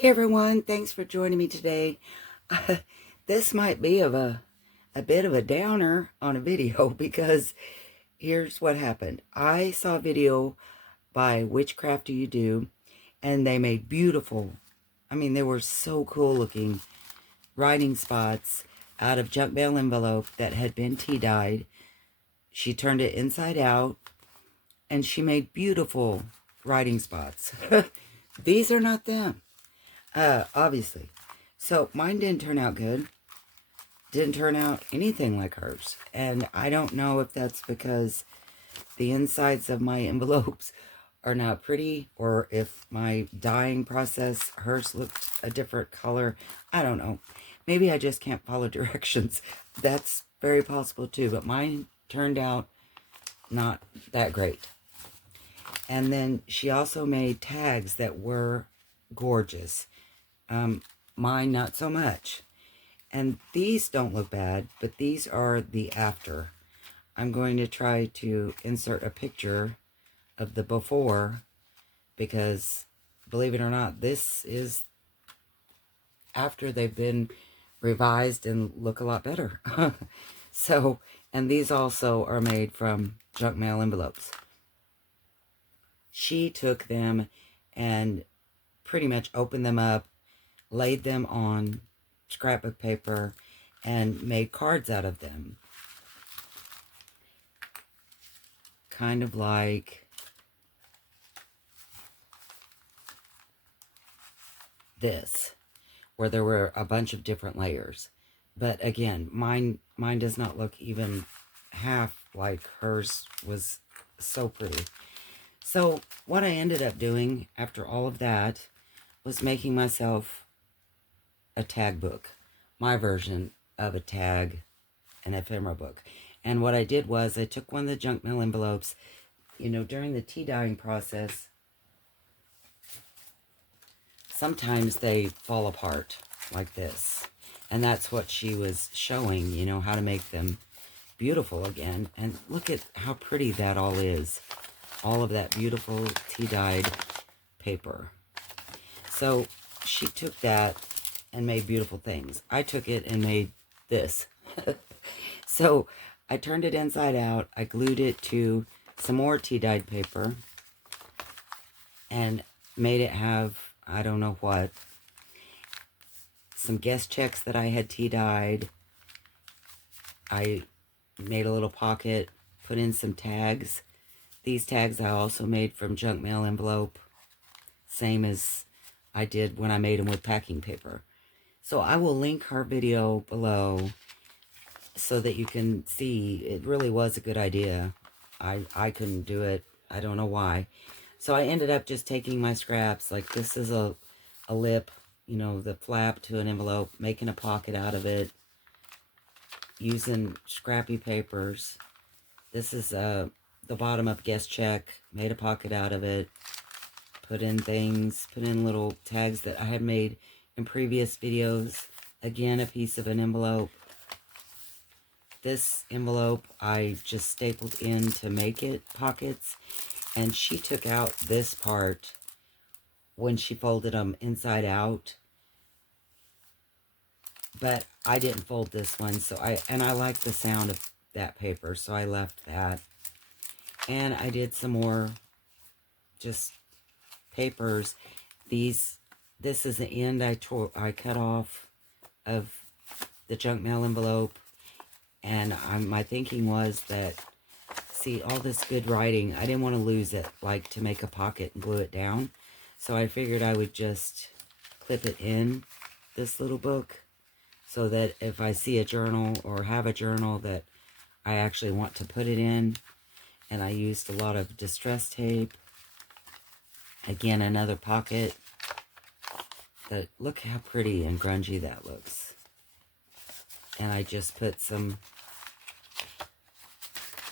Hey everyone, thanks for joining me today. This might be a bit of a downer on a video because here's what happened. I saw a video by Which Craft Do You Do, and they made beautiful, they were so cool looking writing spots out of junk mail envelope that had been tea dyed. She turned it inside out and she made beautiful writing spots. These are not them. Obviously. So mine didn't turn out good. Didn't turn out anything like hers. And I don't know if that's because the insides of my envelopes are not pretty, or if my dyeing process, hers looked a different color. I don't know. Maybe I just can't follow directions. That's very possible too, but mine turned out not that great. And then she also made tags that were gorgeous. Mine not so much. And these don't look bad, but these are the after. I'm going to try to insert a picture of the before, because believe it or not, this is after they've been revised and look a lot better. So, and these also are made from junk mail envelopes. She took them and pretty much opened them up, laid them on scrapbook paper, and made cards out of them. Kind of like this, where there were a bunch of different layers. But again, mine does not look even half like hers was so pretty. So what I ended up doing after all of that was making myself a tag book, my version of a tag, an ephemera book. And what I did was I took one of the junk mail envelopes. During the tea dyeing process, sometimes they fall apart like this. And that's what she was showing, how to make them beautiful again. And look at how pretty that all is. All of that beautiful tea dyed paper. So she took that and made beautiful things. I took it and made this. So I turned it inside out. I glued it to some more tea dyed paper and made it have, I don't know what, some guest checks that I had tea dyed. I made a little pocket, put in some tags. These tags I also made from junk mail envelope, same as I did when I made them with packing paper. So I will link her video below so that you can see it really was a good idea. I couldn't do it. I don't know why. So I ended up just taking my scraps, like this is a lip, the flap to an envelope, making a pocket out of it, using scrappy papers. This is the bottom of guest check, made a pocket out of it, put in things, put in little tags that I had made in previous videos. Again, a piece of an envelope. This envelope I just stapled in to make it pockets, and she took out this part when she folded them inside out, but I didn't fold this one, so I like the sound of that paper, so I left that. And I did some more just papers. This is the end I cut off of the junk mail envelope. And my thinking was that, see, all this good writing, I didn't want to lose it, like to make a pocket and glue it down. So I figured I would just clip it in this little book so that if I see a journal or have a journal that I actually want to put it in. And I used a lot of distress tape. Again, another pocket. But look how pretty and grungy that looks. And I just put some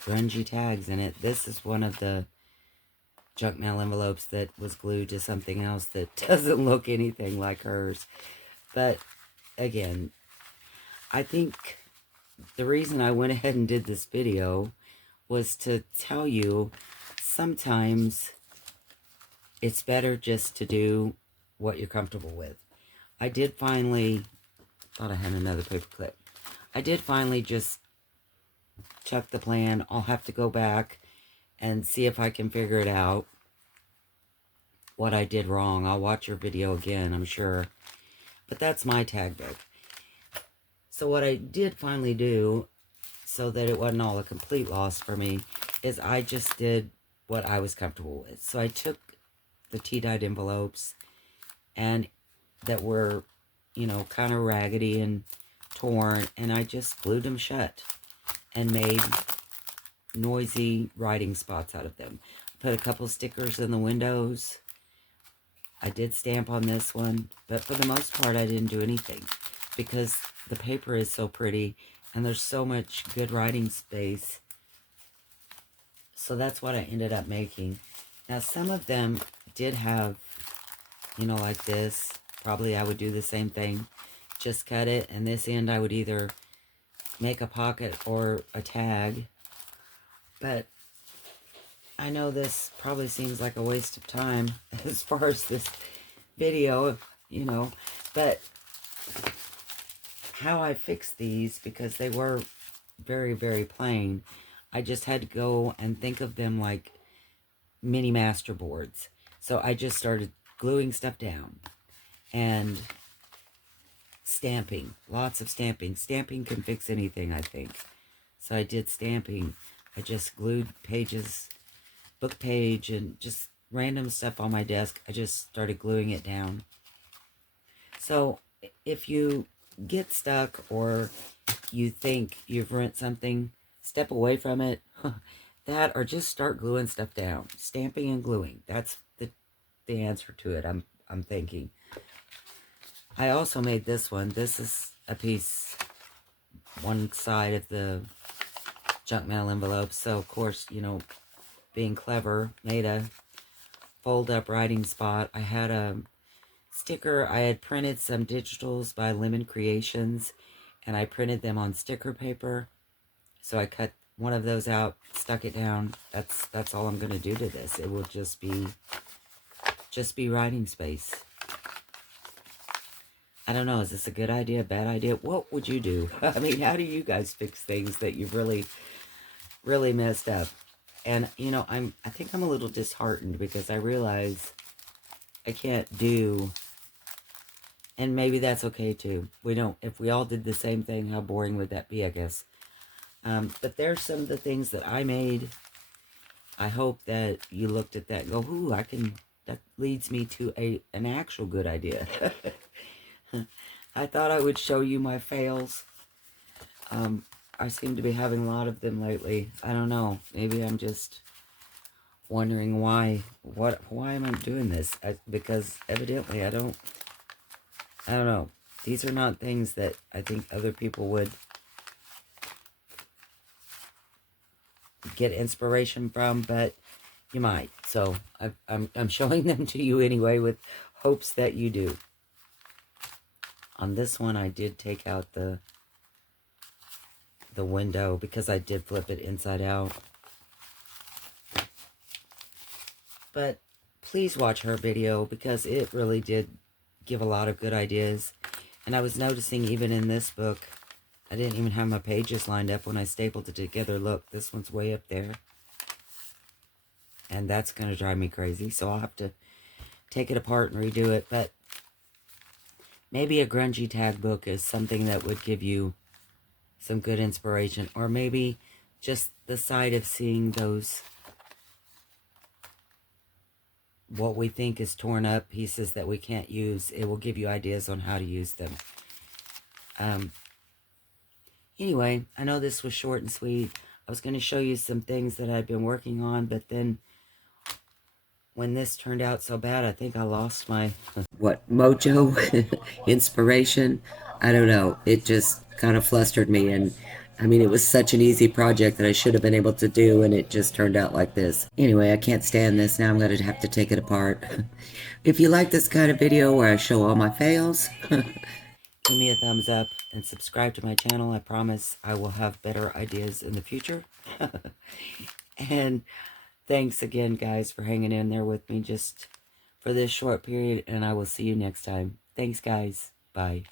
grungy tags in it. This is one of the junk mail envelopes that was glued to something else that doesn't look anything like hers. But again, I think the reason I went ahead and did this video was to tell you sometimes it's better just to do what you're comfortable with. I did finally, thought I had another paper clip. I did finally just chuck the plan. I'll have to go back and see if I can figure it out, what I did wrong. I'll watch your video again, I'm sure. But that's my tag book. So what I did finally do, so that it wasn't all a complete loss for me, is I just did what I was comfortable with. So I took the tea-dyed envelopes and that were, you know, kind of raggedy and torn, and I just glued them shut and made noisy writing spots out of them. Put a couple stickers in the windows. I did stamp on this one, but for the most part I didn't do anything because the paper is so pretty and there's so much good writing space. So that's what I ended up making. Now some of them did have, you know, like this. Probably I would do the same thing. Just cut it, and this end I would either make a pocket or a tag. But I know this probably seems like a waste of time as far as this video, you know, but how I fixed these, because they were very, very plain, I just had to go and think of them like mini master boards. So I just started gluing stuff down and stamping, lots of stamping. Stamping can fix anything, I think. So I did stamping. I just glued pages, book page, and just random stuff on my desk. I just started gluing it down. So if you get stuck or you think you've ruined something, step away from it. That, or just start gluing stuff down. Stamping and gluing. That's the answer to it, I'm thinking. I also made this one. This is a piece, one side of the junk mail envelope. So, of course, you know, being clever, made a fold-up writing spot. I had a sticker. I had printed some digitals by Lemon Creations, and I printed them on sticker paper. So I cut one of those out, stuck it down. That's all I'm going to do to this. It will just be writing space. I don't know, is this a good idea, bad idea? What would you do? I mean, how do you guys fix things that you've really, really messed up? And, you know, I think I'm a little disheartened because I realize I can't do, and maybe that's okay too. If we all did the same thing, how boring would that be, I guess? But there's some of the things that I made. I hope that you looked at that and go, ooh, that leads me to an actual good idea. I thought I would show you my fails. I seem to be having a lot of them lately. I don't know. Maybe I'm just wondering why. Why am I doing this? Because evidently I don't know. These are not things that I think other people would get inspiration from, but you might. So I'm showing them to you anyway with hopes that you do. On this one, I did take out the window because I did flip it inside out. But please watch her video because it really did give a lot of good ideas. And I was noticing even in this book, I didn't even have my pages lined up when I stapled it together. Look, this one's way up there. And that's going to drive me crazy. So I'll have to take it apart and redo it. But maybe a grungy tag book is something that would give you some good inspiration. Or maybe just the sight of seeing those, what we think is torn up pieces that we can't use. It will give you ideas on how to use them. Anyway, I know this was short and sweet. I was going to show you some things that I've been working on, but then when this turned out so bad, I think I lost my, mojo, inspiration. I don't know. It just kind of flustered me. And I mean, it was such an easy project that I should have been able to do, and it just turned out like this. Anyway, I can't stand this. Now I'm going to have to take it apart. If you like this kind of video where I show all my fails, give me a thumbs up and subscribe to my channel. I promise I will have better ideas in the future. And thanks again, guys, for hanging in there with me. Just for this short period, and I will see you next time. Thanks, guys. Bye.